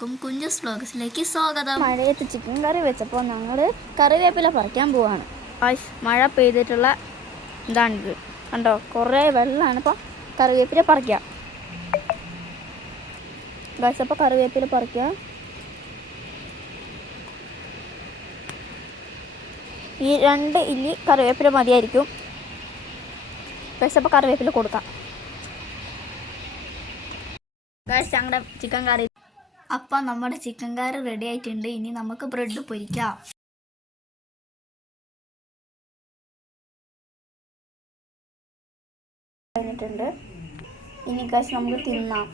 എല്ലാവർക്കും കുഞ്ചൂസ് വ്ലോഗ്സിലേക്ക് സ്വാഗതം. മഴയത്ത് ചിക്കൻ കറി വെച്ചപ്പോൾ ഞങ്ങൾ കറിവേപ്പില പറിക്കാൻ പോവാണ്. മഴ പെയ്തിട്ടുള്ള ഇതാണിത്, കണ്ടോ, കുറേ വെള്ളമാണ്. ഇപ്പോൾ കറിവേപ്പില പറിക്കാം. അപ്പോൾ കറിവേപ്പില പറിക്കാം. ഈ 2 ഇല്ലി കറിവേപ്പില മതിയായിരിക്കും. അപ്പോൾ കറിവേപ്പില കൊടുക്കാം. ഞങ്ങളുടെ ചിക്കൻ കറി അപ്പം നമ്മുടെ ചിക്കൻ കറി റെഡി ആയിട്ടുണ്ട്. ഇനി നമുക്ക് ബ്രെഡ് പൊരിക്കാം. കഴിഞ്ഞിട്ടുണ്ട്. ഇനി നമുക്ക് തിന്നാം.